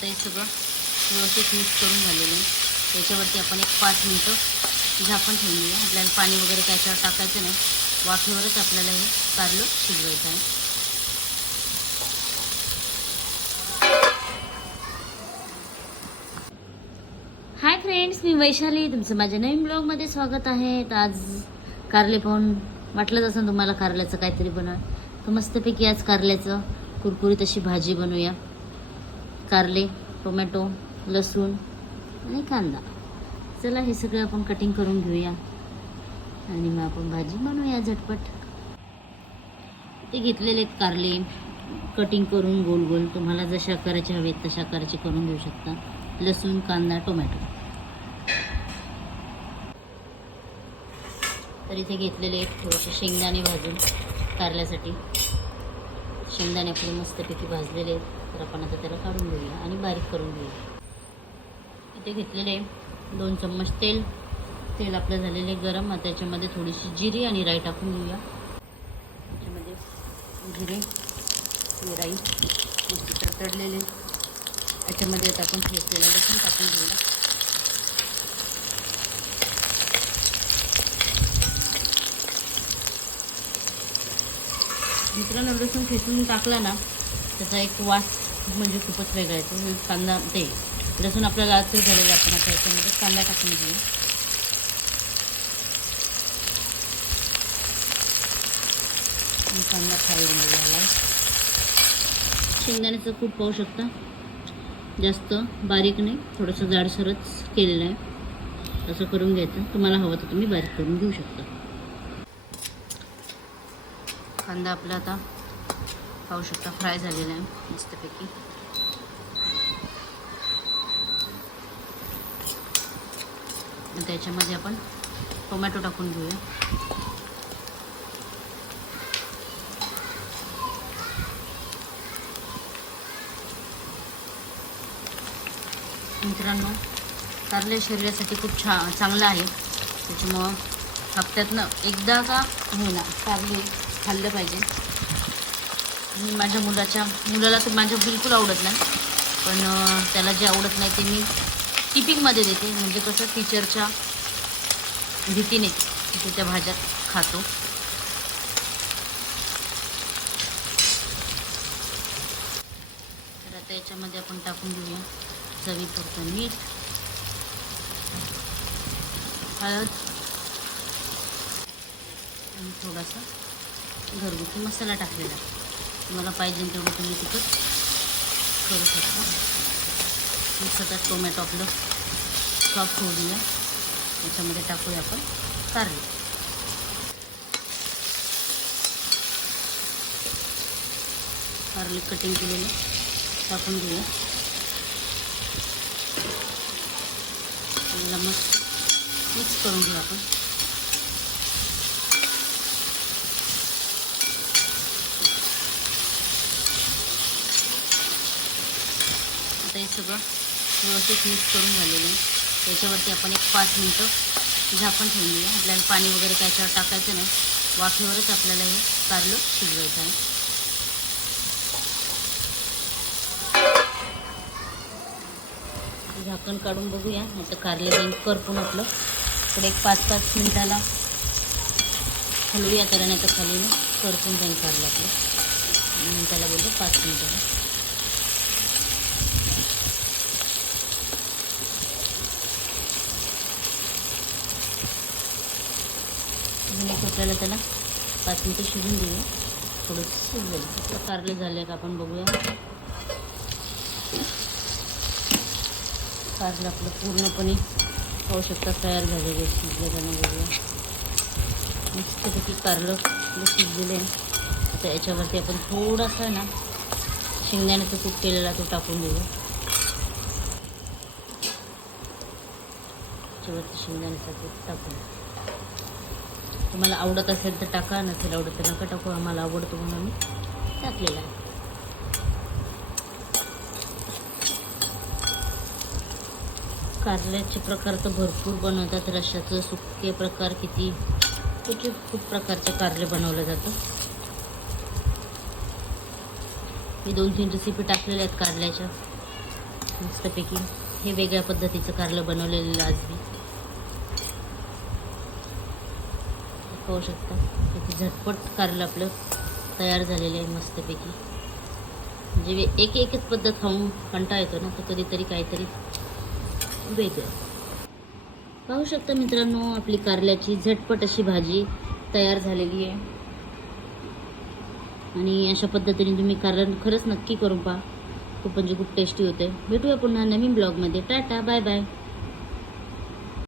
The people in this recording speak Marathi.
आता हे सगळं व्यवस्थित मिक्स करून झालेलं आहे. त्याच्यावरती आपण एक पाच मिनटं झाकण ठेवून देऊया. आपल्याला पाणी वगैरे त्याच्यावर टाकायचं नाही. वाफेवरच आपल्याला हे कारलं शिजवायचं आहे. हाय फ्रेंड्स मी वैशाली. तुमचं माझ्या नवीन ब्लॉगमध्ये स्वागत आहे. तर आज कारले पाहून वाटलंच असं तुम्हाला कारल्याचं काहीतरी बनवा तर मस्तपैकी आज कारल्याचं कुरकुरीत अशी भाजी बनवूया. कारले टोमॅटो लसूण आणि कांदा. चला हे सगळं आपण कटिंग करून घेऊया. आणि मग आपण भाजी बनवूया झटपट. ते घेतलेले आहेत कारले. कटिंग करून गोल गोल. तुम्हाला जशा आकाराचे हवेत तशा आकाराचे करून घेऊ शकता. लसूण कांदा टोमॅटो. तर इथे घेतलेले आहेत थोडेसे शेंगदाणे भाजून कारल्यासाठी. शेंगदाणे आपले मस्तपैकी भाजलेले आहेत. तर आपण आता त्याला काढून घेऊया आणि बारीक करून घेऊया. इथे घेतलेले दोन चम्मच तेल. तेल आपलं झालेले गरम. त्याच्यामध्ये थोडीशी जिरी आणि राई टाकून घेऊया. त्याच्यामध्ये जिरे राई मस्त तडलेले याच्यामध्ये आता आपण ठेचलेलं लसूण टाकून घेऊया. मित्रांनो लसूण फेसून टाकला ना त्याचा एक वास म्हणजे खूपच वेगळा येतो. कांदा ते लसूण आपल्या लालसर झालेला आपण आता याच्यामध्ये कांदा टाकून घेऊ. कांदा फ्राय झाला शेंगदाण्याचं कूट पाहू शकता. जास्त बारीक नाही थोडंसं जाडसरच केलेलं आहे. असं करून घ्यायचं. तुम्हाला हवं तर तुम्ही बारीक करून घेऊ शकता. कांदा आपला आता पाहू शकता. फ्राय झालेला आहे मस्तपैकी. त्याच्यामध्ये आपण टोमॅटो टाकून घेऊया. मित्रांनो कारले शरीरासाठी खूप छा चांगलं आहे. त्याच्यामुळं हप्त्यातनं एकदा का होईना कारले खाल्लं पाहिजे. मी माझ्या मुलाच्या मुलाला तर माझ्या बिलकुल आवडत नाही. पण त्याला जे आवडत नाही ते मी टिपिंगमध्ये देते. म्हणजे कसं टीचरच्या भीतीने तो त्या भाज्या खातो. तर आता याच्यामध्ये आपण टाकून घेऊया करतो मीठ. हळद. आणि थोडासा घरगुती मसाला टाकलेला आहे. तुम्हाला पाहिजे तेवढं तुम्ही तिखट करू शकता. मस्त टोमॅटो आपलं सॉफ्ट होऊ देऊया याच्यामध्ये टाकूया आपण कारले. कारली कटिंग केलेलं टाकून घेऊया. मस्त मिक्स करून घेऊ आपण. आता हे सगळं व्यवस्थित मिक्स करून झालेलं आहे. त्याच्यावरती आपण एक पाच मिनटं झाकण ठेवून देऊया. आपल्याला पाणी वगैरे त्याच्यावर टाकायचं नाही. वाफेवरच आपल्याला हे कारलं शिजवायचं आहे. झाकण काढून बघूया. नाही तर कारले जाईल करपून आपलं. पुढे एक पाच पाच मिनिटाला हलवूया त्याला नाही तर खाली. ना करपून जाईल कारलं आपलं. त्याला बोललो पाच मिनिटाला अजून एक आपल्याला त्याला पाच मिनटं शिजून देऊया थोडंसं शिजलेलं. आपलं कारले झाले का आपण बघूया. कारलं आपलं पूर्णपणे खाऊ शकता तयार झालेले आहे. शिजलेलं बघूया. मस्तपैकी कारलं शिजलेलं आहे. आता याच्यावरती आपण थोडासा ना शेंगदाण्याचं तूप केलेला तो टाकून देऊ याच्यावरती शेंगदाण्याचा तूप टाकून. तुम्हाला आवडत असेल तर टाका नसेल आवडत तर नका टाकू. आम्हाला आवडतो म्हणून मी टाकलेला आहे. कारल्याचे प्रकार तर भरपूर बनवतात. रश्याचं सुके प्रकार किती कुठे खूप प्रकारचे कारले बनवलं जातं मी दोन तीन रेसिपी टाकलेल्या आहेत कारल्याच्या. मस्तपैकी. हे वेगळ्या पद्धतीचं कारलं बनवलेलं आज मी. पाहू शकता. किती झटपट कारलं आपलं तयार झालेलं आहे मस्तपैकी. म्हणजे एक एकच पद्धत खाऊन कंटाळा येतो ना तर कधीतरी काहीतरी वेगळं. पाहू शकता मित्रांनो आपली कारल्याची झटपट अशी भाजी तयार झालेली आहे. आणि अशा पद्धतीने तुम्ही कारलं खरंच नक्की करून पहा. खूप म्हणजे खूप टेस्टी होते भेटूया पुन्हा नवीन ब्लॉगमध्ये टाटा बाय बाय